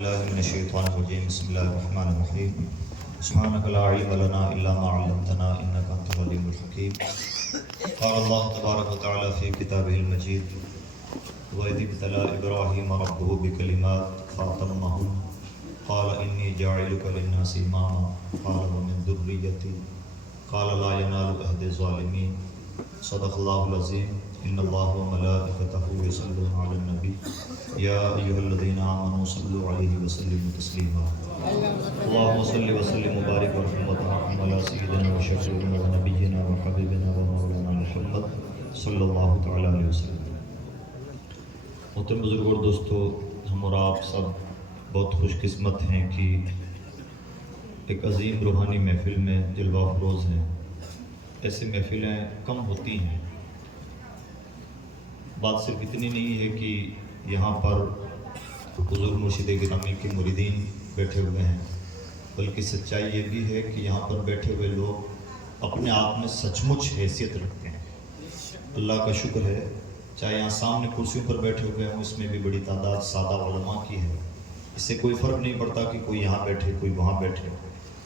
الله من الشيطان الرجيم بسم الله الرحمن الرحيم سبحانك لا علم لنا إلا ما علمتنا إنك أنت العليم الحكيم قال الله تبارك وتعالى في كتابه المجيد وإذ ابتلى إبراهيم ربه بكلمات فأتمهن قال إني جاعلك للناس إماما قال ومن ذريتي قال لا ينال عهد الظالمين صدق الله العظيم إن الله وملائكته يصلون على النبي يا أيها الذين آمنوا صلوا عليه وسلموا تسليما اللهم صل وسلم وبارك وارحم وترحم على سيدنا وشفيعنا ونبينا وحبيبنا ومولانا محمد صلی اللہ تعالیٰ علیہ وسلم۔ محترم بزرگ اور دوستو، ہم اور آپ سب بہت خوش قسمت ہیں کہ ایک عظیم روحانی محفل میں جلوہ افروز ہیں۔ ایسے محفلیں کم ہوتی ہیں۔ بات صرف اتنی نہیں ہے کہ یہاں پر حضور مرشد گرامی کے مریدین بیٹھے ہوئے ہیں، بلکہ سچائی یہ بھی ہے کہ یہاں پر بیٹھے ہوئے لوگ اپنے آپ میں سچ مچ حیثیت رکھتے ہیں۔ اللہ کا شکر ہے، چاہے یہاں سامنے کرسیوں پر بیٹھے ہوئے ہوں، اس میں بھی بڑی تعداد سادہ علماء کی ہے۔ اس سے کوئی فرق نہیں پڑتا کہ کوئی یہاں بیٹھے کوئی وہاں بیٹھے،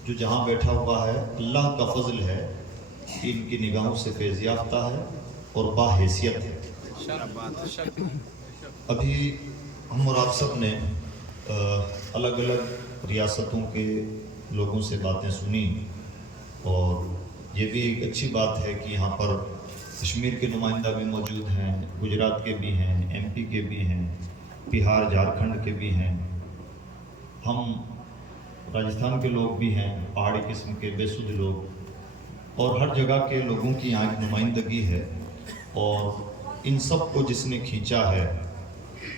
جو جہاں بیٹھا ہوا ہے اللہ کا فضل ہے کہ ان کی نگاہوں سے فیض یافتہ ہے اور با حیثیت ہے۔ ابھی ہم اور آپ سب نے الگ الگ ریاستوں کے لوگوں سے باتیں سنی، اور یہ بھی ایک اچھی بات ہے کہ یہاں پر کشمیر کے نمائندہ بھی موجود ہیں، گجرات کے بھی ہیں، ایم پی کے بھی ہیں، بہار جھارکھنڈ کے بھی ہیں، ہم راجستھان کے لوگ بھی ہیں، پہاڑی قسم کے بے سود لوگ، اور ہر جگہ کے لوگوں کی یہاں ایک نمائندگی ہے۔ اور ان سب کو جس نے کھینچا ہے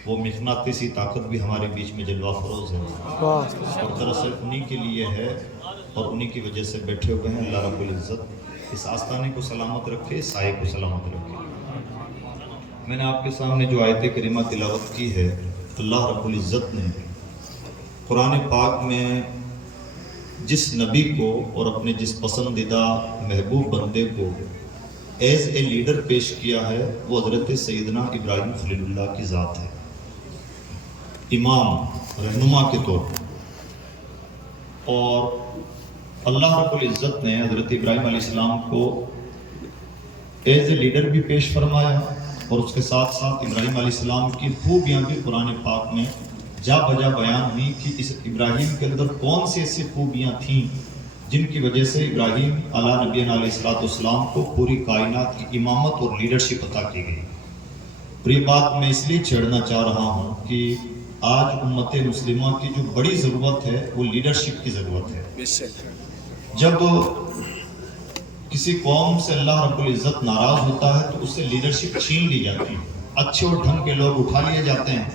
وہ مقناطیسی طاقت بھی ہمارے بیچ میں جلوہ افروز ہے، اور دراصل انہی کے لیے ہے اور انہی کی وجہ سے بیٹھے ہوئے ہیں۔ اللہ رب العزت اس آستانے کو سلامت رکھے، سائے کو سلامت رکھے۔ میں نے آپ کے سامنے جو آیت کریمہ تلاوت کی ہے، اللہ رب العزت نے قرآن پاک میں جس نبی کو اور اپنے جس پسندیدہ محبوب بندے کو ایز اے لیڈر پیش کیا ہے، وہ حضرت سیدنا ابراہیم خلیل اللہ کی ذات ہے، امام رہنما کے طور پر۔ اور اللہ رب العزت نے حضرت ابراہیم علیہ السلام کو ایز اے لیڈر بھی پیش فرمایا، اور اس کے ساتھ ساتھ ابراہیم علیہ السلام کی خوبیاں بھی قرآن پاک میں جا بجا بیان ہوئی کہ اس ابراہیم کے اندر کون سی ایسی خوبیاں تھیں جن کی وجہ سے ابراہیم علیہ نبی علیہ السلام کو پوری کائنات کی امامت اور لیڈرشپ عطا کی گئی۔ اور یہ بات میں اس لیے چھیڑنا چاہ رہا ہوں کہ آج امت مسلمہ کی جو بڑی ضرورت ہے وہ لیڈرشپ کی ضرورت ہے۔ جب کسی قوم سے اللہ رب العزت ناراض ہوتا ہے تو اس سے لیڈرشپ چھین لی جاتی ہے، اچھے اور ڈھنگ کے لوگ اٹھا لیے جاتے ہیں،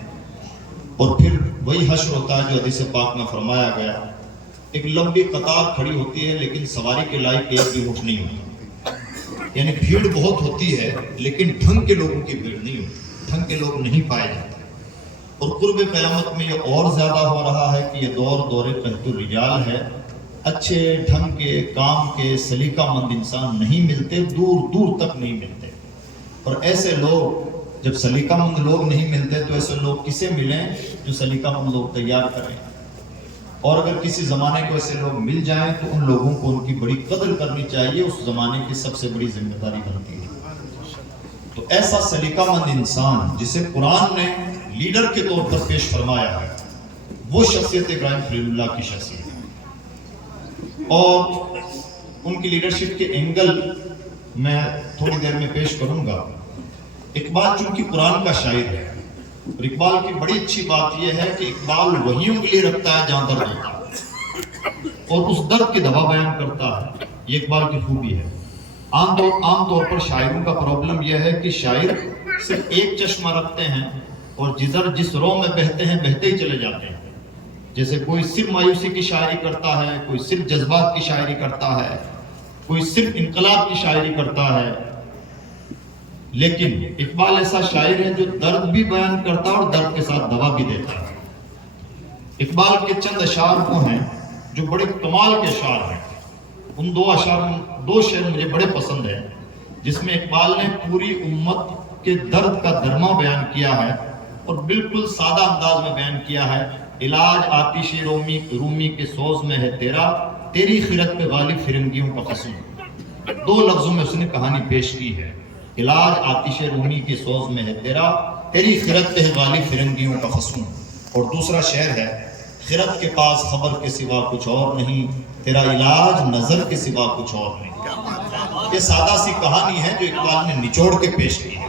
اور پھر وہی حشر ہوتا ہے جو حدیث پاک میں فرمایا گیا، ایک لمبی قطار کھڑی ہوتی ہے لیکن سواری کے لائق ایک بھی اٹھ نہیں ہوتا۔ یعنی بھیڑ بہت ہوتی ہے لیکن ڈھنگ کے لوگوں کی بھیڑ نہیں ہوتی، ڈھنگ کے لوگ نہیں پائے جاتے۔ اور قرب قیامت میں یہ اور زیادہ ہو رہا ہے کہ یہ دور قحط الرجال ہے، اچھے ڈھنگ کے کام کے سلیقہ مند انسان نہیں ملتے، دور دور تک نہیں ملتے۔ اور ایسے لوگ جب سلیقہ مند لوگ نہیں ملتے تو ایسے لوگ کسے ملیں جو سلیقہ مند لوگ تیار کریں، اور اگر کسی زمانے کو ایسے لوگ مل جائیں تو ان لوگوں کو ان کی بڑی قدر کرنی چاہیے، اس زمانے کی سب سے بڑی ذمہ داری بنتی ہے۔ تو ایسا سلیقہ مند انسان جسے قرآن نے لیڈر کے طور پر پیش فرمایا ہے، وہ شخصیت ابراہیم خلیل اللہ کی شخصیت ہے۔ اور ان کی لیڈرشپ کے اینگل میں تھوڑی دیر میں پیش کروں گا۔ اقبال چونکہ قرآن کا شاعر ہے، اور اقبال کی بڑی اچھی بات یہ ہے کہ اقبال وہی انگلی رکھتا ہے جہاں درد ہوتا ہے، اور اس درد کی دوا بیان کرتا ہے۔ یہ اقبال کی خوبی ہے۔ عام طور پر شاعروں کا پرابلم یہ ہے کہ شاعر صرف ایک چشمہ رکھتے ہیں اور جدھر جس رو میں بہتے ہیں بہتے ہی چلے جاتے ہیں۔ جیسے کوئی صرف مایوسی کی شاعری کرتا ہے، کوئی صرف جذبات کی شاعری کرتا ہے، کوئی صرف انقلاب کی شاعری کرتا ہے، لیکن اقبال ایسا شاعر ہے جو درد بھی بیان کرتا ہے اور درد کے ساتھ دوا بھی دیتا ہے۔ اقبال کے چند اشعار وہ ہیں جو بڑے کمال کے اشعار ہیں۔ ان دو شعر مجھے بڑے پسند ہیں جس میں اقبال نے پوری امت کے درد کا درما بیان کیا ہے، اور بالکل سادہ انداز میں بیان کیا ہے علاج آتش رومی کے سوز میں ہے تیرا، تیری خیرت پہ غالب فرنگیوں کا قسم۔ دو لفظوں میں اس نے کہانی پیش کی ہے، علاج آتش رومی کے سوز میں ہے تیرا، تیری خیرت پہ ہے غالب فرنگیوں کا قسم۔ اور دوسرا شعر ہے، خیرت کے پاس خبر کے سوا کچھ اور نہیں، تیرا علاج نظر کے سوا کچھ اور نہیں۔ یہ سادہ سی کہانی ہے جو اقبال نے نچوڑ کے پیش کی ہے۔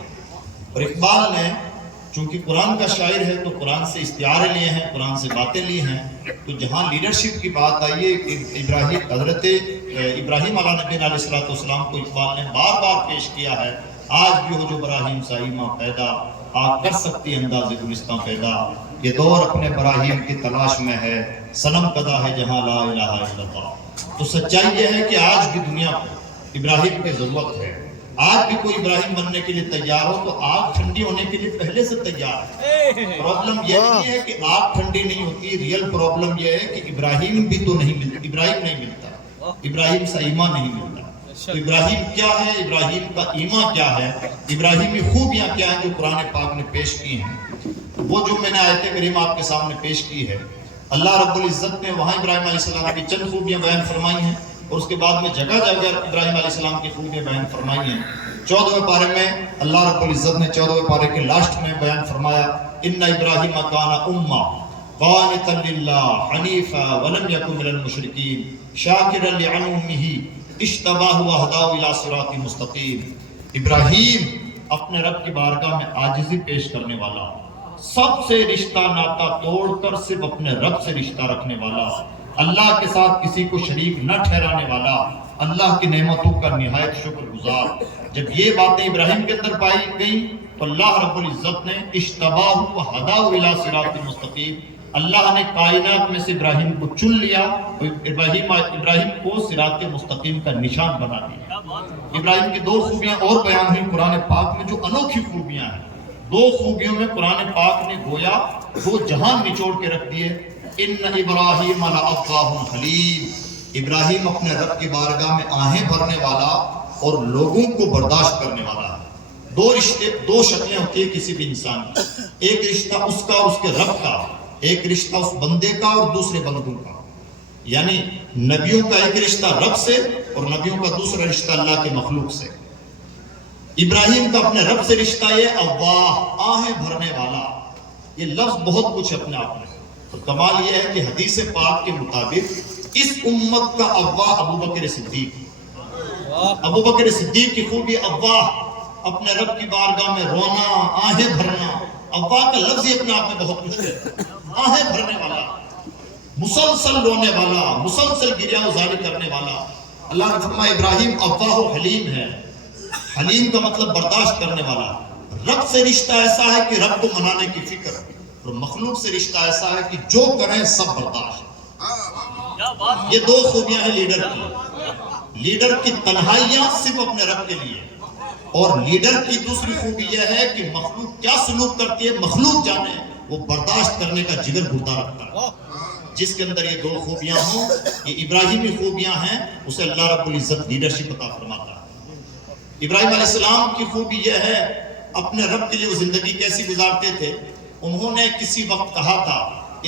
اور اقبال نے چونکہ قرآن کا شاعر ہے تو قرآن سے استعارے لیے ہیں، قرآن سے باتیں لی ہیں، تو جہاں لیڈرشپ کی بات آئی ہے، حضرت ابراہیم علیہ نبی علیہ السلام کو اقبال نے بار بار پیش کیا ہے۔ آج بھی ہو جو براہیم سائیمہ پیدا، آگ کر سکتی انداز گلستان پیدا، یہ دور اپنے براہیم کی تلاش میں ہے، صنم کدا ہے جہاں لا الہ الا اللہ۔ تو سچائی یہ ہے کہ آج بھی دنیا کو ابراہیم کی ضرورت ہے۔ آج بھی کوئی ابراہیم بننے کے لیے تیار ہو تو آگ ٹھنڈی ہونے کے لیے پہلے سے تیار ہے۔ پرابلم یہ نہیں ہے کہ آگ ٹھنڈی نہیں ہوتی، ریئل پرابلم یہ ہے کہ ابراہیم بھی تو نہیں ملتا، ابراہیم نہیں ملتا، ابراہیم سا ایمان نہیں ملتا۔ تو ابراہیم کیا ہے، ابراہیم کا ایمان کیا ہے، ابراہیمی خوبیاں کیا ہیں جو قرآن پاک نے پیش کی ہیں، وہ جو میں نے آیت کریمہ آپ کے سامنے پیش کی ہے، اللہ رب العزت نے وہاں ابراہیم علیہ السلام کی چند خوبیاں بیان فرمائی ہیں، اور اس کے بعد میں جگہ جگہ ابراہیم علیہ السلام کی خوبیاں بیان فرمائی ہیں۔ 14ویں پارے میں اللہ رب العزت نے 14ویں پارے کے لاسٹ میں بیان فرمایا، ان ابراہیم کان امہ قانتا للہ حنیفا ولم یکن من المشرکین شاکرا لانعمہ اجتباہ وہداہ الی صراط مستقیم۔ ابراہیم اپنے رب کی بارگاہ میں عاجزی پیش کرنے والا، سب سے رشتہ ناتا توڑ کر صرف اپنے رب سے رشتہ رکھنے والا، اللہ کے ساتھ کسی کو شریک نہ ٹھہرانے والا، اللہ کی نعمتوں کا نہایت شکر گزار۔ جب یہ باتیں ابراہیم کے اندر پائی گئی تو اللہ رب العزت نے اجتباہ وہداہ الی صراط مستقیم، اللہ نے کائنات میں سے ابراہیم کو چن لیا اور ابراہیم کو صراط مستقیم کا نشان بنا دیا۔ ابراہیم کی دو خوبیاں اور بیان ہوئی قرآن پاک میں جو انوکھی خوبیاں ہیں، دو خوبیوں میں قرآن پاک نے گویا دو جہان نچوڑ کے رکھ دیے۔ ان ابراہیم لأوّاہ حلیم، ابراہیم اپنے رب کی بارگاہ میں آہیں بھرنے والا اور لوگوں کو برداشت کرنے والا ہے۔ دو شکلیں ہوتی ہیں کسی بھی انسان کی، ایک رشتہ اس کا اور اس کے رب کا، ایک رشتہ اس بندے کا اور دوسرے بندوں کا، یعنی نبیوں کا ایک رشتہ رب سے اور نبیوں کا دوسرا رشتہ اللہ کے مخلوق سے۔ ابراہیم کا اپنے رب سے رشتہ یہ اواہ، آہیں بھرنے والا، یہ لفظ بہت کچھ اپنے آپ میں۔ اور کمال یہ ہے کہ حدیث پاک کے مطابق اس امت کا اواہ ابو بکر صدیق، ابو بکر صدیق کی خوبی اواہ، اپنے رب کی بارگاہ میں رونا، آہیں بھرنا۔ اواہ کا لفظ ہی اپنے آپ میں بہت کچھ ہے، آہیں بھرنے والا، مسلسل رونے والا، مسلسل گریہ وزاری کرنے والا۔ اللہ نے فرمایا ابراہیم اواہ و حلیم ہے۔ حلیم کا مطلب برداشت کرنے والا۔ رب سے رشتہ ایسا ہے کہ رب کو منانے کی فکر، اور مخلوق سے رشتہ ایسا ہے کہ جو کریں سب برداشت۔ یہ دو خوبیاں ہیں لیڈر کی۔ لیڈر کی تنہائیاں صرف اپنے رب کے لیے، اور لیڈر کی دوسری خوبی یہ ہے کہ مخلوق کیا سلوک کرتی ہے مخلوق جانے، وہ برداشت کرنے کا جگر گھٹا رکھتا ہے۔ جس کے اندر یہ دو خوبیاں ہوں، یہ ابراہیمی خوبیاں ہیں، اسے اللہ رب العزت لیڈرشپ عطا فرماتا ہے۔ ابراہیم علیہ السلام کی خوبی یہ ہے، اپنے رب کے لیے وہ زندگی کیسی گزارتے تھے۔ انہوں نے کسی وقت کہا تھا،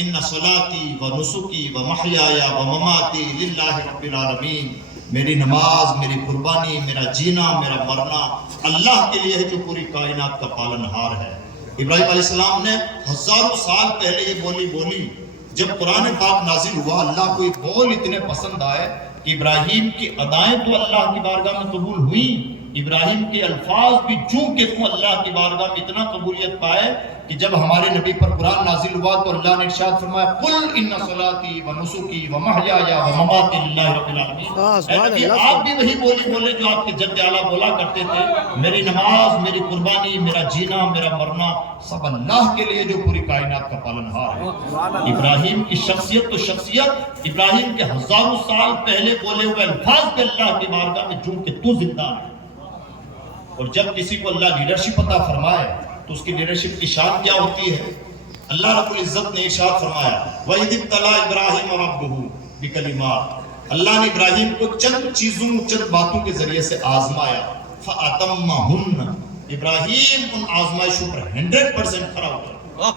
ان صلاتی و نسکی و محیایا و مماتی للہ رب العالمین، میری نماز، میری قربانی، میرا جینا، میرا مرنا اللہ کے لیے ہے جو پوری کائنات کا پالنہار ہے۔ ابراہیم علیہ السلام نے ہزاروں سال پہلے یہ بولی، جب قرآن پاک نازل ہوا اللہ کو یہ بول اتنے پسند آئے کہ ابراہیم کی ادائیں تو اللہ کی بارگاہ میں قبول ہوئیں، ابراہیم کے الفاظ بھی چونکہ تم اللہ کی بارگاہ میں اتنا قبولیت پائے کہ جب ہمارے نبی پر قرآن نازل ہوا تو اللہ نے ارشاد فرمایا قل ان صلاتی و نسکی و محیایا و مماتی للہ رب العالمین۔ اے نبی آپ بھی وہی بولے جو آپ کے جد اعلیٰ بولا کرتے تھے، میری نماز، میری قربانی، میرا جینا، میرا مرنا سب اللہ کے لیے جو پوری کائنات کا پالنہار ہے۔ ابراہیم کی شخصیت تو شخصیت، ابراہیم کے ہزاروں سال پہلے بولے ہوئے الفاظ پہ اللہ کی بارگاہ میں چونکہ تو زندہ ہے۔ اور جب کسی کو اللہ لیڈرشپ عطا فرمائے تو اس کی لیڈرشپ کی شان کیا ہوتی ہے؟ اللہ رب العزت نے ارشاد فرمایا وَإِذِ ابْتَلَىٰ إِبْرَاهِيمَ رَبُّهُ بِكَلِمَاتٍ، اللہ نے ابراہیم کو چند چیزوں، چند باتوں کے ذریعے سے آزمایا، فَأَتَمَّهُنَّ، ابراہیم ان آزمائشوں پر 100% کھرا اترا۔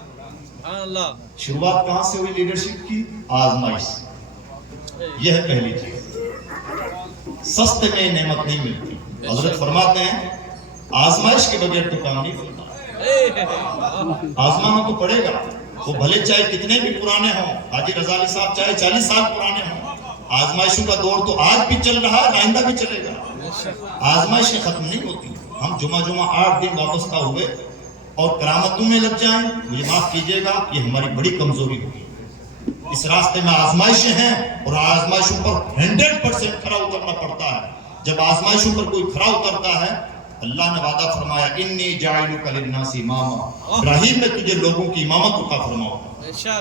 شروعات کہاں سے ہوئی لیڈرشپ کی؟ آزمائش سے۔ یہ ہے پہلی چیز، سستے میں نعمت نہیں ملتی۔ حضرت فرماتے ہیں آزمائش کے بغیر تو کام نہیں بنتا، آزمانا تو پڑے گا، وہ بھلے چاہے کتنے بھی پرانے ہوں، حاجی رضا علی صاحب چاہے 40 سال پرانے ہوں، آزمائشوں کا دور تو آج بھی چل رہا ہے، آئندہ بھی چلے گا، آزمائشیں ختم نہیں ہوتی۔ ہم جمعہ 8 دن وابستہ ہوئے اور کرامتوں میں لگ جائیں، مجھے معاف کیجئے گا، یہ ہماری بڑی کمزوری ہوگی۔ اس راستے میں آزمائشیں ہیں اور آزمائشوں پر 100% کھرا اترنا پڑتا ہے۔ جب آزمائشوں پر کوئی کھرا اترتا ہے، اللہ نے وعدہ فرمایا انی جاعلک للناس اماما، ابراہیم میں تجھے لوگوں کی امامت عطا فرماؤں گا۔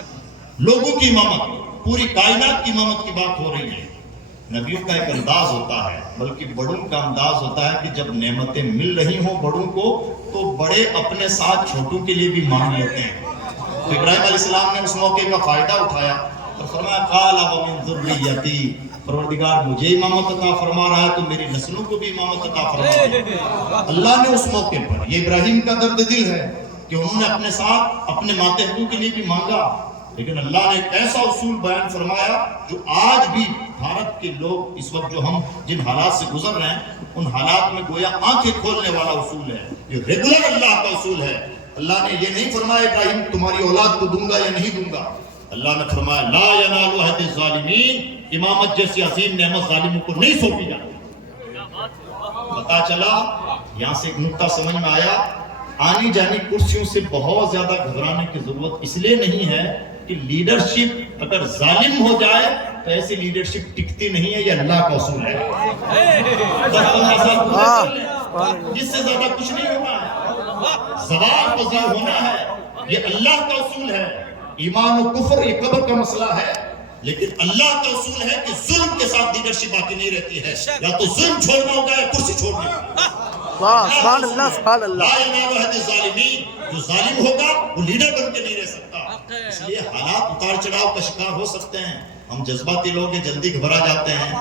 لوگوں کی امامت، پوری کائنات کی امامت کی بات ہو رہی ہے۔ نبیوں کا ایک انداز ہوتا ہے، بلکہ بڑوں کا انداز ہوتا ہے کہ جب نعمتیں مل رہی ہوں بڑوں کو تو بڑے اپنے ساتھ چھوٹوں کے لیے بھی مانگ لیتے ہیں۔ تو ابراہیم علیہ السلام نے اس موقع کا فائدہ اٹھایا اور فرمایا قال ومن ذریتی، پروردگار مجھے امامت عطا فرما رہا ہے تو میری نسلوں کو بھی امامت عطا فرما دے۔ اللہ نے اس موقع پر، یہ ابراہیم کا درد دل ہے کہ انہوں نے اپنے ساتھ اپنے ماتحتوں کے لیے بھی مانگا، لیکن اللہ نے ایک ایسا اصول بیان فرمایا جو آج بھی بھارت کے لوگ اس وقت جو ہم جن حالات سے گزر رہے ہیں ان حالات میں گویا آنکھیں کھولنے والا اصول ہے، یہ ریگولر اللہ کا اصول ہے۔ اللہ نے یہ نہیں فرمایا ابراہیم تمہاری اولاد کو دوں گا یا نہیں دوں گا، اللہ نے فرمایا لا ینال عہد الظالمین، امامت جیسی عظیم نعمت ظالموں کو نہیں سونپی جاتی۔ پتا چلا، یہاں سے ایک نکتہ سمجھ میں آیا، آنی جانی کرسیوں سے بہت زیادہ گھبرانے کی ضرورت اس لیے نہیں ہے کہ لیڈرشپ اگر ظالم ہو جائے تو ایسی لیڈرشپ ٹکتی نہیں ہے، یہ اللہ کا اصول ہے۔ جس سے زیادہ کچھ نہیں ہونا ہے، زوال پذیر ہونا ہے، یہ اللہ کا اصول ہے۔ ایمان و کفر یہ قبر کا مسئلہ ہے، لیکن اللہ کا اصول ہے کہ ظلم کے ساتھ لیڈرشپ باقی نہیں رہتی ہے، یا تو ظلم چھوڑنا ہوگا یا کرسی چھوڑنی ہوگی۔ سبحان اللہ سبحان اللہ۔ لا ینال عہد الظالمین، جو ظالم ہوگا وہ لیڈر بن کے نہیں رہ سکتا۔ اس لیے حالات اتار چڑھاؤ کا شکار ہو سکتے ہیں، ہم جذباتی لوگ ہیں، جلدی گھبرا جاتے ہیں۔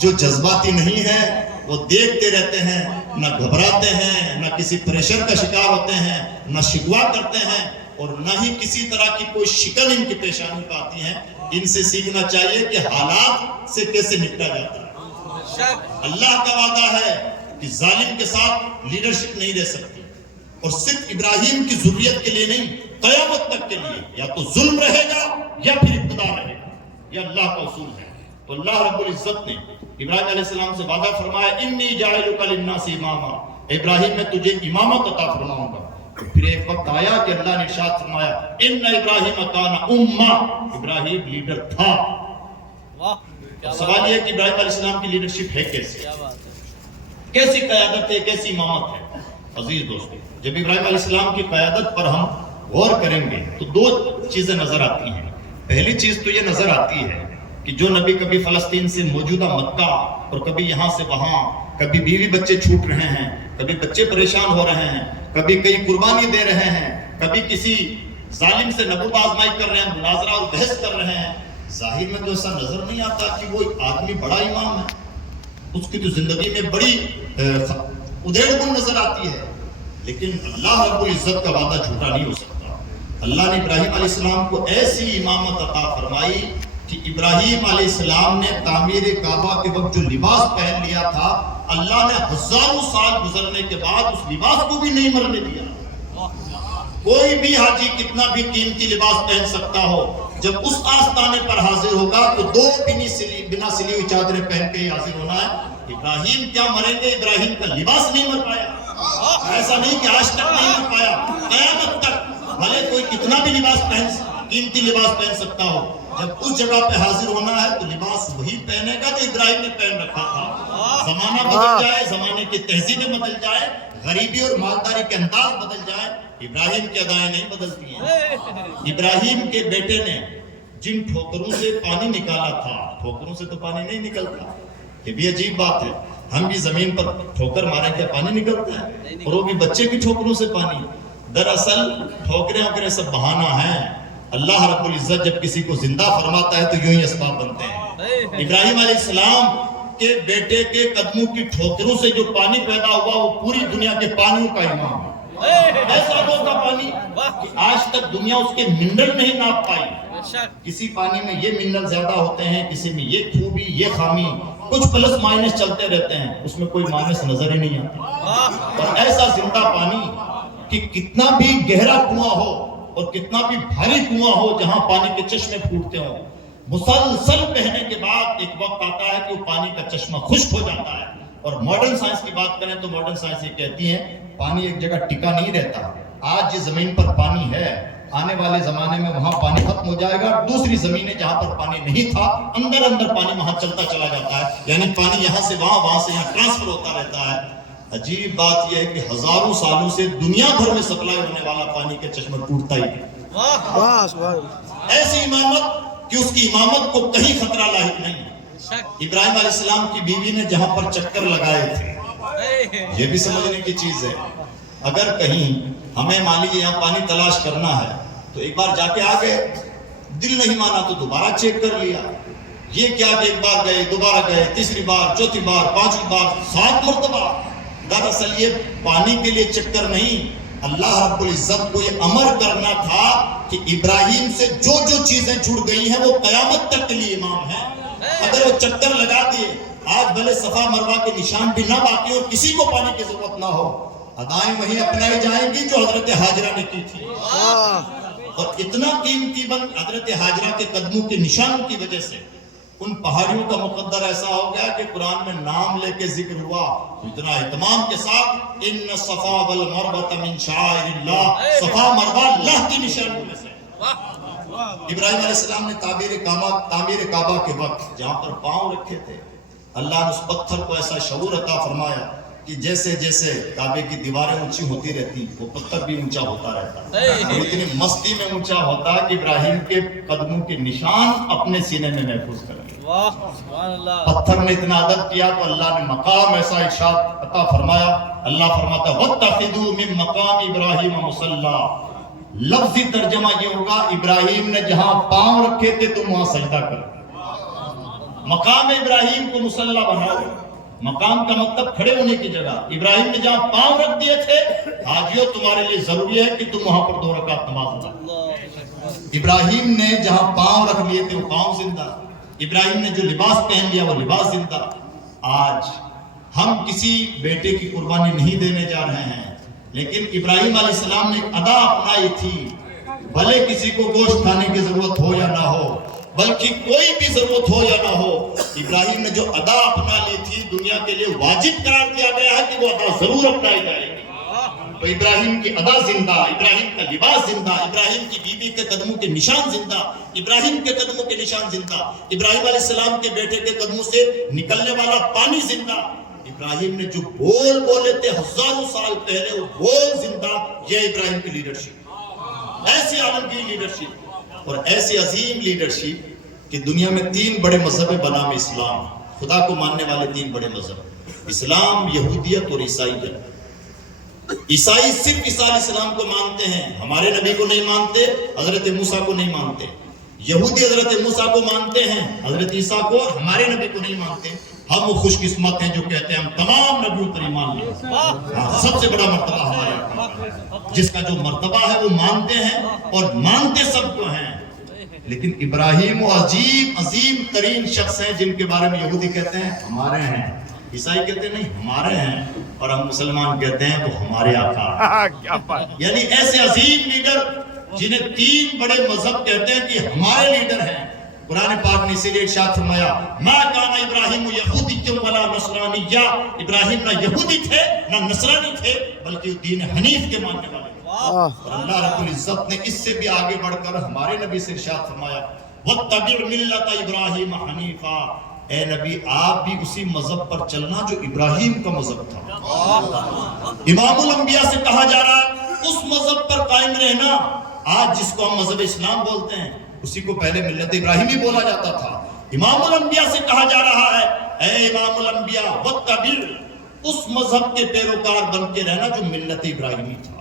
جو جذباتی نہیں ہے وہ دیکھتے رہتے ہیں، نہ گھبراتے ہیں، نہ کسی پریشر کا شکار ہوتے ہیں، نہ شکوا کرتے ہیں، اور نہ ہی کسی طرح کی کوئی شکل ان کی پیشانی پہ آتی ہے۔ ان سے سیکھنا چاہیے کہ حالات سے کیسے نپٹا جاتا ہے۔ اللہ کا وعدہ ہے کہ ظالم کے ساتھ لیڈرشپ نہیں رہ سکتی، اور صرف ابراہیم کی ذریت کے لیے نہیں، قیامت تک کے لیے یا تو ظلم رہے گا یا پھر اقتدار رہے گا، یہ اللہ کا اصول ہے۔ تو اللہ رب العزت نے ابراہیم علیہ السلام سے وعدہ فرمایا انی جاعلک للناس اماما، ابراہیم میں تجھے امامت عطا فرماؤں گا۔ پھر ایک وقت آیا کہ اللہ نے ارشاد فرمایا ان ابراہیم کان امہ، ابراہیم لیڈر تھا۔ سوال یہ ہے کہ ابراہیم علیہ السلام کی لیڈرشپ ہے کیسی قیادت ہے، کیسی امامت ہے؟ عزیز دوستو، جب ابراہیم علیہ السلام کی قیادت پر ہم غور کریں گے تو دو چیزیں نظر آتی ہیں۔ پہلی چیز تو یہ نظر آتی ہے کہ جو نبی کبھی فلسطین سے موجودہ مکہ اور کبھی یہاں سے وہاں، کبھی بیوی بچے چھوٹ رہے ہیں، کبھی بچے پریشان ہو رہے ہیں، کبھی کئی قربانی دے رہے ہیں، کبھی کسی ظالم سے نبوت آزمائی کر رہے ہیں، مناظرہ اور بحث کر رہے ہیں، ظاہر میں تو ایسا نظر نہیں آتا کہ وہ ایک آدمی بڑا امام ہے، اس کی تو زندگی میں بڑی ادھیڑ بن نظر آتی ہے۔ لیکن اللہ رب العزت کا وعدہ جھوٹا نہیں ہو سکتا۔ اللہ نے ابراہیم علیہ السلام کو ایسی امامت عطا فرمائی کہ ابراہیم علیہ السلام نے تعمیر کعبہ کے وقت جو لباس پہن لیا تھا، اللہ نے ہزاروں سال گزرنے کے بعد اس لباس کو بھی نہیں مرنے دیا۔ کوئی بھی حاجی کتنا بھی قیمتی لباس پہن سکتا ہو، جب اس آستانے پر حاضر ہوگا تو دو بنا سلی ہوئی چادریں پہن کے ہی حاضر ہونا ہے۔ ابراہیم کیا مریں گے، ابراہیم کا لباس نہیں مر پایا۔ ایسا نہیں کہ آج تک نہیں مر پایا، قیامت تک بھلے کوئی کتنا بھی لباس قیمتی لباس پہن سکتا ہو، جب اس جگہ پہ حاضر ہونا ہے تو لباس وہی پہنے گا جو ابراہیم نے پہن رکھا تھا۔ زمانہ بدل جائے، زمانے کی تہذیبیں بدل جائے، غریبی اور مالداری کے انداز بدل جائے، ابراہیم کی ادائیں نہیں بدلتی ہیں۔ ابراہیم کے بیٹے نے جن ٹھوکروں سے پانی نکالا تھا، ٹھوکروں سے تو پانی نہیں نکلتا، یہ بھی عجیب بات ہے۔ ہم بھی زمین پر ٹھوکر مارے کیا پانی نکلتا ہے؟ اور وہ بھی بچے کی ٹھوکروں سے پانی۔ دراصل ٹھوکریں وکریں سب بہانہ ہیں۔ اللہ رب العزت جب کسی کو زندہ فرماتا ہے تو یوں ہی اسباب بنتے ہیں۔ ابراہیم علیہ السلام کے بیٹے کے قدموں کی ٹھوکروں سے جو پانی پیدا ہوا وہ پوری دنیا کے پانیوں کا امام ہے۔ ایسا انوکھا پانی کہ آج تک دنیا اس کے منرل نہیں ناپ پائی. کسی پانی میں یہ منرل زیادہ ہوتے ہیں, کسی میں یہ خوبی, یہ خامی, کچھ پلس مائنس چلتے رہتے ہیں, اس میں کوئی مائنس نظر ہی نہیں آتا. اور ایسا زندہ پانی کہ کتنا بھی گہرا کنواں ہو اور کتنا بھی بھاری کنواں ہو جہاں پانی کے چشمے پھوٹتے ہوں, مسلسل بہنے کے بعد ایک وقت آتا ہے کہ وہ پانی کا چشمہ خشک ہو جاتا ہے. اور ماڈرن سائنس کی بات کریں تو ماڈرن سائنس یہ کہتی ہے پانی ایک جگہ ٹکا نہیں رہتا. آج جس زمین پر پانی ہے, آنے والے زمانے میں وہاں پانی ختم ہو جائے گا, دوسری زمینیں جہاں پر پانی نہیں تھا اندر اندر پانی وہاں چلتا چلا جاتا ہے, یعنی پانی یہاں سے وہاں, وہاں سے یہاں ٹرانسفر ہوتا رہتا ہے. عجیب بات یہ ہے کہ ہزاروں سالوں سے دنیا بھر میں سپلائی ہونے والا پانی کے چشمہ ٹوٹتا ہی نہیں. ایسی امامت کہ اس کی امامت کو کہیں خطرہ لاحق نہیں. ابراہیم علیہ السلام کی بیوی نے جہاں پر چکر لگائے تھے, یہ بھی سمجھنے کی چیز ہے. اگر کہیں ہمیں مان لیجیے یہاں پانی تلاش کرنا ہے تو ایک بار جا کے آ گئے, دل نہیں مانا تو دوبارہ چیک کر لیا. یہ کیا کہ ایک بار گئے, دوبارہ گئے, تیسری بار, چوتھی بار, پانچویں بار, 7 مرتبہ. دراصل یہ پانی کے لیے چکر نہیں, اللہ رب العزت کو یہ امر کرنا تھا کہ ابراہیم سے جو جو چیزیں جڑ گئی ہیں وہ قیامت تک کے لیے امام ہیں. اگر وہ چکر لگا دیے, آج بھلے صفا مروہ کے نشان بھی نہ باقی اور کسی کو پانی کی ضرورت نہ ہو, ادائیں وہی اپنائی جائیں گی جو حضرت حاجرہ نے کی تھی. اور اتنا قیمتی بند حضرت حاجرہ کے قدموں کے نشان کی وجہ سے ان پہاڑیوں کا مقدر ایسا ہو گیا کہ قرآن میں نام لے کے ذکر ہوا اتنا اہتمام کے ساتھ, ان صفا والمروہ من شعائر اللہ, صفا مروہ اللہ کی نشانیوں میں سے. ابراہیم علیہ السلام نے تعمیر کعبہ کے وقت جہاں پر پاؤں رکھے تھے, اللہ نے اس پتھر کو ایسا شعور عطا فرمایا کہ جیسے جیسے کعبے کی دیواریں اونچی ہوتی رہتی وہ پتھر بھی اونچا ہوتا رہتا. اور اتنی مستی میں اونچا ہوتا کہ ابراہیم کے قدموں کے نشان اپنے سینے میں محفوظ کر لیا. پتھر نے اتنا ادب کیا تو اللہ نے مقام ایسا ارشاد عطا فرمایا. اللہ فرماتا واتخذوا من مقام ابراہیم مصلی, لفظی ترجمہ یہ ہوگا ابراہیم نے جہاں پاؤں رکھے تھے تم وہاں سجدہ کرو. مقام ابراہیم کو مصلی بناؤ. مقام کا مطلب کھڑے ہونے کی جگہ. ابراہیم نے جہاں پاؤں رکھ دیے تھے, حاجیوں تمہارے لیے ضروری ہے کہ تم وہاں پر 2 رکعت نماز ادا. ابراہیم نے جہاں پاؤں رکھ لیے تھے وہ پاؤں زندہ, ابراہیم نے جو لباس پہن لیا وہ لباس زندہ. آج ہم کسی بیٹے کی قربانی نہیں دینے جا رہے ہیں, لیکن ابراہیم علیہ السلام نے ایک ادا اپنائی تھی, بھلے کسی کو گوشت کھانے کی ضرورت ہو یا نہ ہو, بلکہ کوئی بھی ضرورت ہو یا نہ ہو, ابراہیم نے جو ادا اپنا لی تھی دنیا کے لیے واجب قرار دیا گیا ہے کہ وہ ادا ضرور اپنائی جائے گی. تو ابراہیم کی ادا زندہ, ابراہیم کا لباس زندہ, ابراہیم کی بیوی کے قدموں کے نشان زندہ, ابراہیم کے قدموں کے نشان زندہ, ابراہیم علیہ السلام کے بیٹے کے قدموں سے نکلنے والا پانی زندہ, ابراہیم نے جو بول بولے تھے ہزاروں سال پہلے وہ بول زندہ. یہ ابراہیم کی لیڈرشپ, ایسی عالمگیر لیڈرشپ اور ایسی عظیم لیڈرشپ کہ دنیا میں 3 بڑے مذہب بنام اسلام, خدا کو ماننے والے 3 بڑے مذہب, اسلام, یہودیت اور عیسائیت. عیسائی صرف عیسیٰ علیہ السلام کو مانتے ہیں, ہمارے نبی کو نہیں مانتے, حضرت موسیٰ کو نہیں مانتے. یہودی حضرت موسیٰ کو مانتے ہیں, حضرت عیسیٰ کو, ہمارے نبی کو نہیں مانتے. ہم وہ خوش قسمت ہیں جو کہتے ہیں ہم تمام نبیوں پر ایمان لے. سب سے بڑا مرتبہ ہمارا, جس کا جو مرتبہ ہے وہ مانتے ہیں اور مانتے سب کو ہیں. لیکن ابراہیم وہ عظیم ترین شخص ہیں جن کے بارے میں یہودی کہتے ہیں ہمارے ہیں, عیسائی کہتے ہیں نہیں ہمارے ہیں, اور ہم مسلمان کہتے ہیں وہ ہمارے آقا. یعنی ایسے عظیم لیڈر جنہیں 3 بڑے مذہب کہتے ہیں کہ ہمارے لیڈر ہیں. قرآن پاک نے اسی لیے ارشاد فرمایا ما کان ابراہیم یہودی ولا نصرانی, ابراہیم نہ یہودی تھے نہ نصرانی تھے بلکہ دین حنیف کے ماننے والے. اور اللہ رب العزت نے اس سے بھی آگے بڑھ کر ہمارے نبی سے ارشاد فرمایا واتبع ملت ابراہیم حنیفا, اے نبی آپ بھی اسی مذہب پر چلنا جو ابراہیم کا مذہب تھا. امام الانبیاء سے کہا جا رہا ہے اس مذہب پر قائم رہنا. آج جس کو ہم مذہب اسلام بولتے ہیں اسی کو پہلے ملت ابراہیمی بولا جاتا تھا. امام الانبیاء سے کہا جا رہا ہے اے امام الانبیاء واتبع, اس مذہب کے پیروکار بن کے رہنا جو ملت ابراہیمی تھا.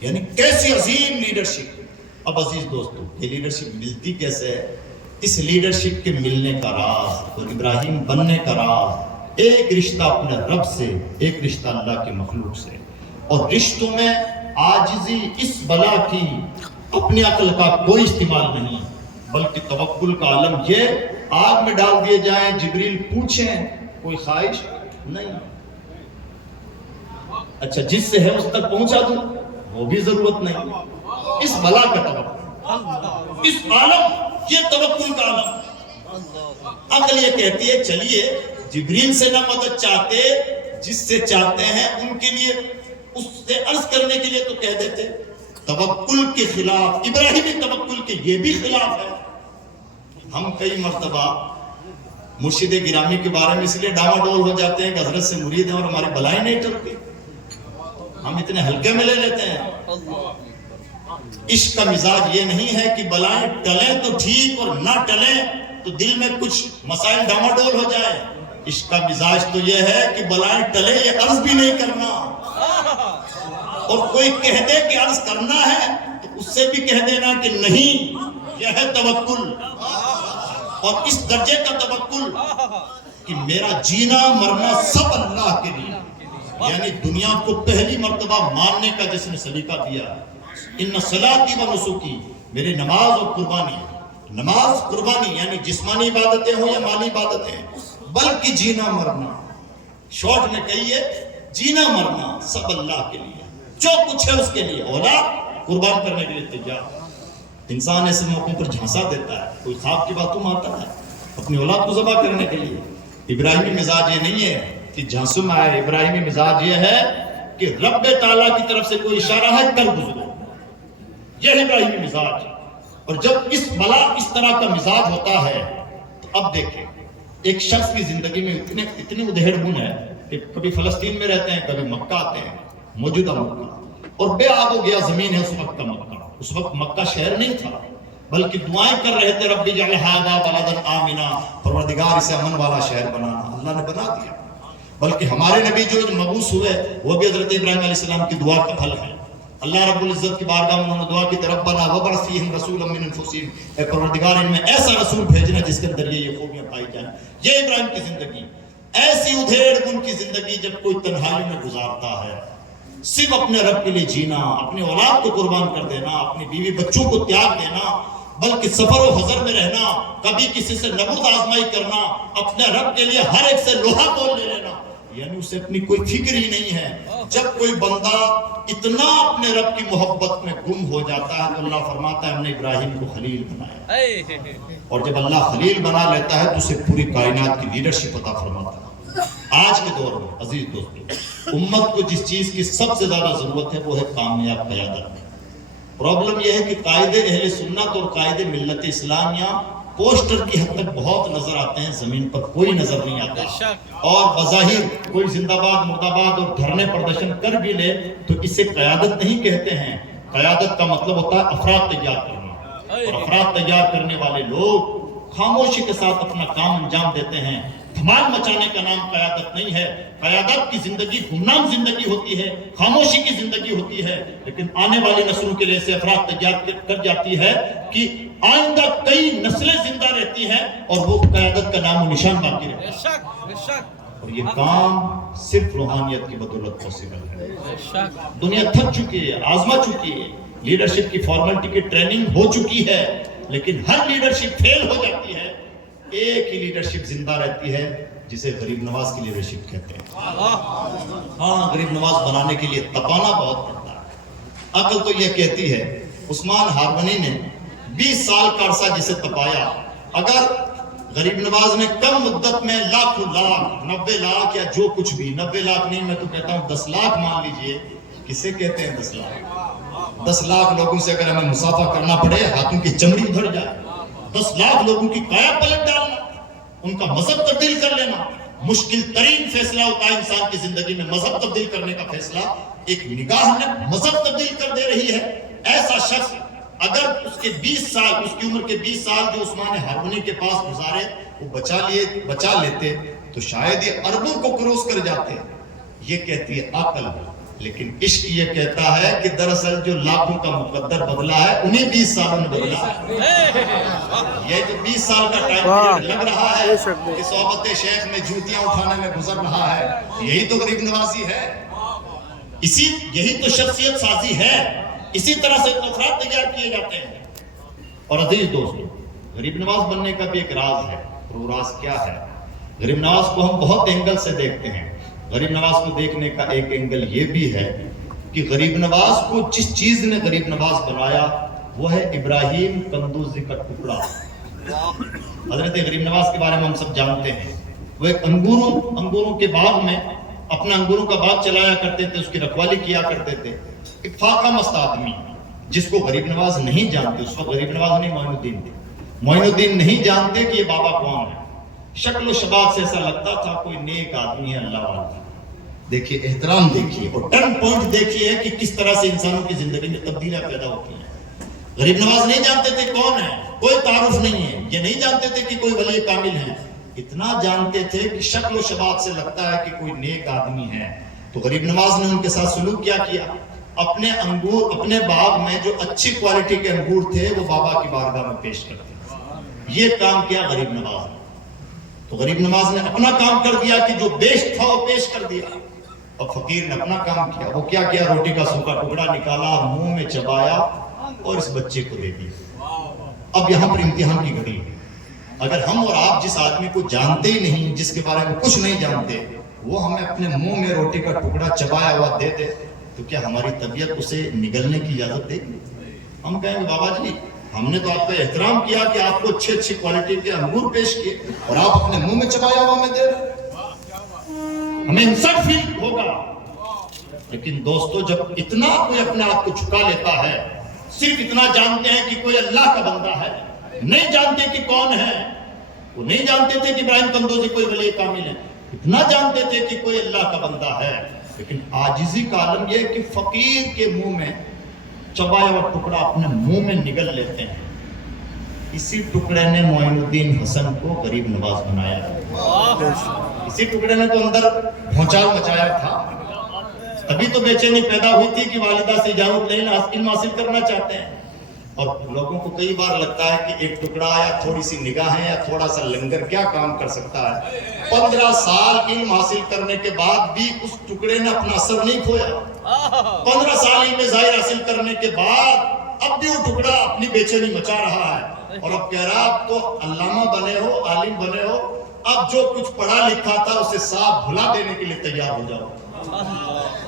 یعنی کیسی عظیم لیڈرشپ. اب عزیز دوستو یہ لیڈرشپ ملتی کیسے ہے؟ اس لیڈرشپ کے ملنے کا راز اور ابراہیم بننے کا راز ایک رشتہ اپنے رب سے, ایک رشتہ اللہ کے مخلوق سے. اور رشتوں میں عاجزی اس بلا کی اپنی عقل کا کوئی استعمال نہیں، بلکہ توکل کا عالم یہ آگ میں ڈال دیے جائیں، جبریل پوچھیں، کوئی خواہش نہیں۔ اچھا جس سے ہے اس تک پہنچا دوں، وہ بھی ضرورت نہیں۔ اس بلا کا توکل، اس عالم، یہ توکل کا عالم۔ عقل یہ کہتی ہے چلیے جبریل سے نہ مدد چاہتے، جس سے چاہتے ہیں ان کے لیے، اس سے عرض کرنے کے لیے تو کہہ دیتے۔ توکل کے خلاف، ابراہیمی توکل کے یہ بھی خلاف ہے۔ ہم کئی مرتبہ مرشد گرامی کے بارے میں اس لیے ڈاواڈول ہو جاتے ہیں کہ حضرت سے مرید ہیں اور ہماری بلائیں نہیں ٹلتی، ہم اتنے ہلکے میں لے لیتے ہیں۔ عشق کا مزاج یہ نہیں ہے کہ بلائیں ٹلیں تو ٹھیک اور نہ ٹلیں تو دل میں کچھ مسائل ڈاواڈول ہو جائے۔ عشق کا مزاج تو یہ ہے کہ بلائیں ٹلے یہ عرض بھی نہیں کرنا، اور کوئی کہہ دے کہ عرض کرنا ہے تو اس سے بھی کہہ دینا کہ نہیں، یہ ہے توکل۔ اور اس درجے کا توکل کہ میرا جینا مرنا سب اللہ کے لیے، یعنی دنیا کو پہلی مرتبہ ماننے کا جس نے سلیقہ دیا، ان صلاتی و نسکی، میری نماز اور قربانی، نماز قربانی یعنی جسمانی عبادتیں ہوں یا مالی عبادتیں، بلکہ جینا مرنا، شارٹ میں کہیے جینا مرنا سب اللہ کے لیے، جو کچھ ہے اس کے لیے، اولاد قربان کرنے کے لیے تیار۔ انسان ایسے موقعوں پر جھانسا دیتا ہے، کوئی خواب کی باتوں میں آتا ہے اپنی اولاد کو ذبح کرنے کے لیے۔ ابراہیمی مزاج یہ نہیں ہے کہ جھانسوں میں آئے، ابراہیمی مزاج یہ ہے کہ رب تعالیٰ کی طرف سے کوئی اشارہ ہے کر گزرو، یہ ابراہیمی مزاج۔ اور جب اس بلا اس طرح کا مزاج ہوتا ہے تو اب دیکھیں ایک شخص کی زندگی میں اتنی ادھیڑ بن ہے کہ کبھی فلسطین میں رہتے ہیں، کبھی مکہ آتے ہیں، موجودہ مکہ، اور بے آب و گیا زمین ہے اس وقت کا مکہ۔ اس وقت مکہ شہر نہیں تھا، بلکہ دعائیں کر رہے تھے رب اجعل ھذا بلدا آمنا، پروردگار اسے امن والا شہر بنانا، اللہ نے بنا دیا۔ بلکہ ہمارے نبی جو مبعوث ہوئے وہ بھی حضرت ابراہیم علیہ السلام کی دعا کا پھل ہے۔ اللہ رب العزت کی بارگاہ میں انہوں نے دعا کی کہ ربنا وابعث فیہم رسولا من انفسہم، اے پروردگار ان میں ایسا رسول بھیجنا جس کے اندر یہ خوبیاں پائی جائیں۔ یہ ابراہیم کی زندگی، ایسی ادھیڑ بن کی زندگی جب کوئی تنہائی میں گزارتا ہے، صرف اپنے رب کے لیے جینا، اپنی اولاد کو قربان کر دینا، اپنی بیوی بچوں کو تیاگ دینا، بلکہ سفر و حضر میں رہنا، کبھی کسی سے نبرد آزمائی کرنا، اپنے رب کے لیے ہر ایک سے لوہا تول لے لینا، یعنی اسے اپنی کوئی فکر ہی نہیں ہے۔ جب کوئی بندہ اتنا اپنے رب کی محبت میں گم ہو جاتا ہے تو اللہ فرماتا ہے ہم نے ابراہیم کو خلیل بنایا، اور جب اللہ خلیل بنا لیتا ہے تو اسے پوری کائنات کی لیڈرشپ عطا فرماتا ہے۔ آج کے دور میں عزیز دوستو، امت کو جس چیز کی سب سے زیادہ ضرورت ہے وہ ہے کامیاب قیادت۔ پرابلم یہ ہے کہ قائد اہل سنت اور قائد ملت اسلامیہ پوسٹر کی حد تک بہت نظر آتے ہیں، زمین پر کوئی نظر نہیں آتا، اور بظاہر کوئی زندہ باد مرد آباد اور دھرنے پردرشن کر بھی لے تو اسے قیادت نہیں کہتے ہیں۔ قیادت کا مطلب ہوتا ہے افراد تیار کرنا، اور افراد تیار کرنے والے لوگ خاموشی کے ساتھ اپنا کام انجام دیتے ہیں۔ دھمال مچانے کا نام قیادت نہیں ہے۔ قیادت کی زندگی گمنام زندگی ہوتی ہے، خاموشی کی زندگی ہوتی ہے، لیکن آنے والی نسلوں کے لیے ایسے افراد تیار کر جاتی ہے کہ آئندہ کئی نسلیں زندہ رہتی ہیں اور وہ قیادت کا نام و نشان باقی رہتا ہے۔ اور یہ کام صرف روحانیت کی بدولت پاسبل ہے۔ دنیا تھک چکی ہے، آزما چکی ہے، لیڈرشپ کی فارمیلٹی کی ٹریننگ ہو چکی ہے، لیکن ہر لیڈرشپ فیل ہو جاتی ہے۔ ایک ہی لیڈرشپ زندہ رہتی ہے جسے غریب نواز کی لیڈرشپ کہتے ہیں۔ ہاں، غریب نواز بنانے کے لیے تپانا بہت پڑتا ہے۔ عقل تو یہ کہتی ہے، عثمان ہارونی نے 20 سال کا عرصہ جسے تپایا، اگر غریب نواز نے کم مدت میں لاکھ 90 لاکھ یا جو کچھ بھی، 90 لاکھ نہیں، میں تو کہتا ہوں 10 لاکھ مان لیجئے، کسے کہتے ہیں 10 لاکھ؟ 10 لاکھ لوگوں سے اگر ہمیں مسافہ کرنا پڑے، ہاتھوں کی چمڑی ادھر جائے، 10 لاکھ لوگوں کی کایا پلٹ ڈالنا، ان کا مذہب تبدیل کر لینا، مشکل ترین فیصلہ ہوتا ہے انسان کی زندگی میں مذہب تبدیل کرنے کا فیصلہ۔ ایک نگاہ نے مذہب تبدیل کر دے رہی ہے۔ ایسا شخص اگر اس کے 20 سال، اس کی عمر کے 20 سال جو عثمان ہارونی کے پاس گزارے وہ بچا لیتے تو شاید یہ اربوں کو کروس کر جاتے۔ یہ کہتی ہے عقل، لیکن عشق یہ کہتا ہے کہ دراصل جو لاکھوں کا مقدر بدلا ہے انہیں 20 سالوں میں بدلا ہے۔ یہ جو 20 سال کا ٹائم پیریڈ لگ رہا ہے کہ صحبت شیخ میں جوتیاں اٹھانے میں گزر رہا ہے، یہی تو غریب نوازی ہے۔ یہی تو شخصیت سازی ہے، اسی طرح سے افراد تیار کیے جاتے ہیں۔ اور عزیز دوستو، غریب نواز بننے کا بھی ایک راز ہے، اور وہ راز کیا ہے؟ غریب نواز کو ہم بہت اینگل سے دیکھتے ہیں۔ غریب نواز کو دیکھنے کا ایک اینگل یہ بھی ہے کہ غریب نواز کو جس چیز نے غریب نواز بنایا وہ ہے ابراہیم قندوزی کا ٹکڑا۔ حضرت غریب نواز کے بارے میں ہم سب جانتے ہیں، وہ ایک انگوروں کے باغ میں اپنا انگوروں کا باغ چلایا کرتے تھے، اس کی رکھوالی کیا کرتے تھے۔ ایک فاقہ مست آدمی جس کو غریب نواز نہیں جانتے، اس وقت غریب نواز نہیں، معین الدین تھے، معین الدین نہیں جانتے کہ یہ بابا کون ہے۔ شکل و شباب سے ایسا لگتا تھا کوئی نیک آدمی ہے، اللہ والا۔ دیکھیے احترام، دیکھیے اور ٹرن پوائنٹ دیکھیے کہ کس طرح سے انسانوں کی زندگی میں تبدیلیاں پیدا ہوتی ہیں۔ غریب نواز نہیں جانتے تھے کون ہے، کوئی تعارف نہیں ہے، یہ نہیں جانتے تھے کہ کوئی ولی کامل ہے، اتنا جانتے تھے کہ شکل و شباب سے لگتا ہے کہ کوئی نیک آدمی ہے۔ تو غریب نواز نے ان کے ساتھ سلوک کیا کیا؟ اپنے باغ میں جو اچھی کوالٹی کے انگور تھے وہ بابا کی بارگاہ میں پیش کرتے، یہ کام کیا غریب نواز نے۔ تو غریب نواز نے اپنا کام کر دیا کہ جو بیسٹ تھا وہ پیش کر دیا، اور فقیر نے اپنا کام کیا۔ وہ کیا کیا؟ روٹی کا سوکھا ٹکڑا نکالا، منہ میں چبایا اور اس بچے کو دے دیا۔ اب یہاں پر امتحان کی گھڑی ہے۔ اگر ہم اور آپ جس آدمی کو جانتے ہی نہیں، جس کے بارے میں کچھ نہیں جانتے، وہ ہمیں اپنے منہ میں روٹی کا ٹکڑا چبایا ہوا دے دے تو کیا ہماری طبیعت اسے نگلنے کی اجازت دے گی؟ ہم کہیں گے بابا جی ہم نے تو آپ کا احترام کیا کہ آپ کو اچھی کوالٹی کے انگور پیش کیے اور آپ اپنے منہ میں چبایا ہوا ہمیں دے رہے، ہمیں انسلٹ فیل ہوگا۔ لیکن دوستو، جب اتنا کوئی اپنے آپ کو جھکا لیتا ہے، صرف اتنا جانتے ہیں کہ کوئی اللہ کا بندہ ہے، نہیں جانتے کہ کون ہے، وہ نہیں جانتے تھے کہ ابراہیم قندوزی کوئی ولی کامل ہے، اتنا جانتے تھے کہ کوئی اللہ کا بندہ ہے، لیکن عاجزی کا عالم یہ کہ فقیر کے منہ میں چبایا ہوا ٹکڑا اپنے منہ میں نگل لیتے ہیں۔ اسی ٹکڑے نے معین الدین حسن کو غریب نواز بنایا، اسی ٹکڑے نے تو اندر بھونچال مچایا تھا۔ تبھی تو بے چینی پیدا ہوئی تھی کہ والدہ سے اجازت لینا، علم حاصل کرنا چاہتے ہیں۔ اور لوگوں کو کئی بار لگتا ہے کہ ایک ٹکڑا یا تھوڑی سی نگاہیں یا تھوڑا سا لنگر کیا کام کر سکتا ہے۔ 15 سال علم حاصل کرنے کے بعد بھی اس ٹکڑے نے اپنا اثر نہیں کھویا۔ 15 سال علم ظاہر حاصل کرنے کے بعد اب بھی وہ ٹکڑا اپنی بے چینی مچا رہا ہے اور اب کہہ رہا اب تو علامہ بنے ہو، عالم بنے ہو، اب جو کچھ پڑھا لکھا تھا اسے صاف بھلا دینے کے لیے تیار ہو جاؤ۔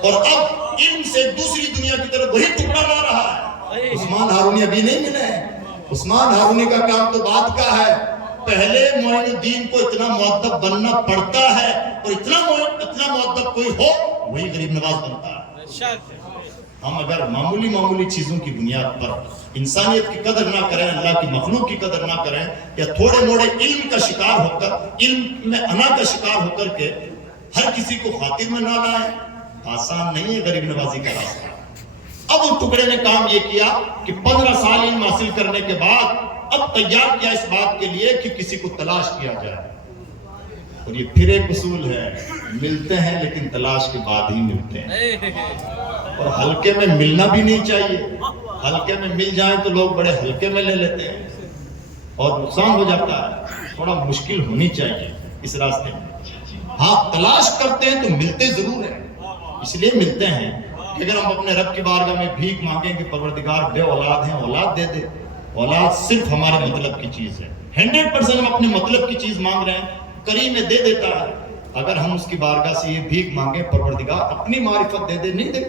اور اب علم سے دوسری دنیا کی طرف وہی ٹکڑا لا رہا ہے۔ عثمان ہارونی ابھی نہیں ملے ہیں، عثمان ہارونی کا کام تو بعد کا ہے۔ پہلے معین الدین کو اتنا مؤدب بننا پڑتا ہے، اور اتنا مؤدب کوئی ہو وہی غریب نواز بنتا ہے۔ ہم اگر معمولی چیزوں کی بنیاد پر انسانیت کی قدر نہ کریں، اللہ کی مخلوق کی قدر نہ کریں، یا تھوڑے موڑے علم کا شکار ہو کر، علم میں انا کا شکار ہو کر کے ہر کسی کو خاطر میں نہ لائیں، آسان نہیں ہے غریب نوازی کا راستہ۔ اب اس ٹکڑے نے کام یہ کیا کہ 15 سال علم حاصل کرنے کے بعد اب تیار کیا اس بات کے لیے کہ کسی کو تلاش کیا جائے۔ اور یہ پھر ایک اصول ہے، ملتے ہیں لیکن تلاش کے بعد ہی ملتے ہیں، اور ہلکے میں ملنا بھی نہیں چاہیے۔ ہلکے میں مل جائیں تو لوگ بڑے ہلکے میں لے لیتے ہیں اور نقصان ہو جاتا ہے۔ تھوڑا مشکل ہونی چاہیے اس راستے میں۔ ہاں تلاش کرتے ہیں تو ملتے ضرور ہیں، اس لیے ملتے ہیں کہ اگر ہم اپنے رب کی بارگاہ میں بھیک مانگیں کہ پروردگار بے اولاد ہیں، اولاد دے دے، اولاد صرف ہمارے مطلب کی چیز ہے، 100% ہم اپنے مطلب کی چیز مانگ رہے ہیں، کریم دے دیتا ہے۔ اگر ہم اس کی بارگاہ سے یہ بھیک مانگیں پروردگار اپنی معرفت دے دے، نہیں دے،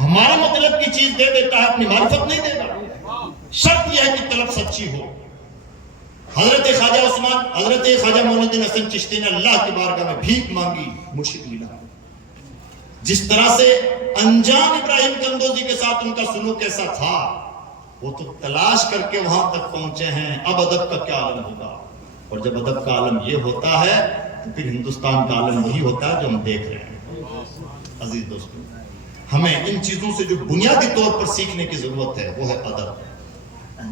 ہمارا مطلب کی چیز دے دیتا ہے، اپنی معرفت نہیں دے گا۔ شرط یہ ہے کہ طلب سچی ہو۔ حضرت خواجہ معین الدین حسن چشتی نے اللہ کی بارگاہ میں بھیک مانگی، مرشد ملا۔ جس طرح سے انجان ابراہیم قندوزی کے ساتھ ان کا سلوک ایسا تھا، وہ تو تلاش کر کے وہاں تک پہنچے ہیں۔ اب ادب کا کیا عالم ہوگا؟ اور جب ادب کا عالم یہ ہوتا ہے تو پھر ہندوستان کا عالم وہی ہوتا ہے جو ہم دیکھ رہے ہیں۔ عزیز دوستو، ہمیں ان چیزوں سے جو بنیادی طور پر سیکھنے کی ضرورت ہے وہ ہے ادب۔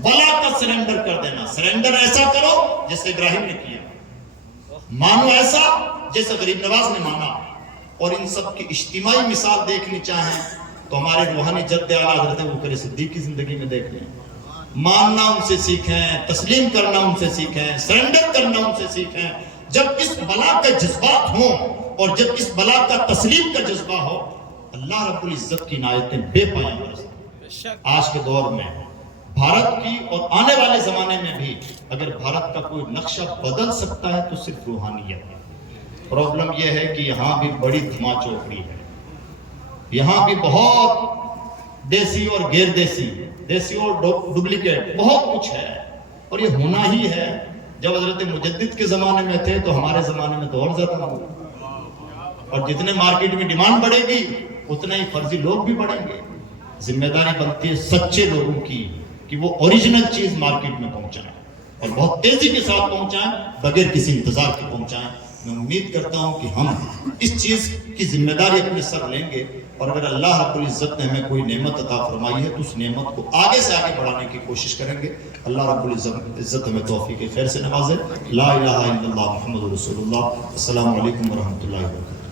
بلا کا سرنڈر کر دینا، سرنڈر ایسا کرو جیسے ابراہیم نے کیا، مانو ایسا جیسے غریب نواز نے مانا۔ اور ان سب کی اجتماعی مثال دیکھنی چاہیں تو ہمارے روحانی جد اعلیٰ حضرت ابوبکر صدیق کی زندگی میں دیکھ لیں۔ ماننا ان سے سیکھیں، تسلیم کرنا ان سے سیکھیں، سرنڈر کرنا ان سے سیکھیں۔ جب اس بلا کا جذبات ہوں اور جب اس بلا کا تسلیم کا جذبہ ہو، اللہ رب العزت کی عنایتیں بے پایاں برستی ہیں۔ آج کے دور میں بھارت کی اور آنے والے زمانے میں بھی اگر بھارت کا کوئی نقشہ بدل سکتا ہے تو صرف روحانیت ہے۔ پرابلم یہ ہے کہ یہاں بھی بڑی دھما چوکڑی ہے، یہاں بھی بہت دیسی اور غیر دیسی، دیسی اور ڈپلیکیٹ بہت کچھ ہے، اور یہ ہونا ہی ہے۔ جب حضرت مجدد کے زمانے میں تھے تو ہمارے زمانے میں تو اور زیادہ ہوگا، اور جتنے مارکیٹ میں ڈیمانڈ بڑھے گی اتنے ہی فرضی لوگ بھی بڑھیں گے۔ ذمہ داری بنتی ہے سچے لوگوں کی کہ وہ اوریجنل چیز مارکیٹ میں پہنچائیں اور بہت تیزی کے ساتھ پہنچائیں، بغیر کسی انتظار کے پہنچائیں۔ میں امید کرتا ہوں کہ ہم اس چیز کی ذمہ داری اپنے سر لیں گے، اور اگر اللہ رب العزت نے ہمیں کوئی نعمت عطا فرمائی ہے تو اس نعمت کو آگے سے آگے بڑھانے کی کوشش کریں گے۔ اللہ رب العزت ہمیں توفیق خیر سے نوازے۔ لا الہ الا اللہ محمد رسول اللہ۔ السلام علیکم ورحمۃ اللہ وبرکاتہ۔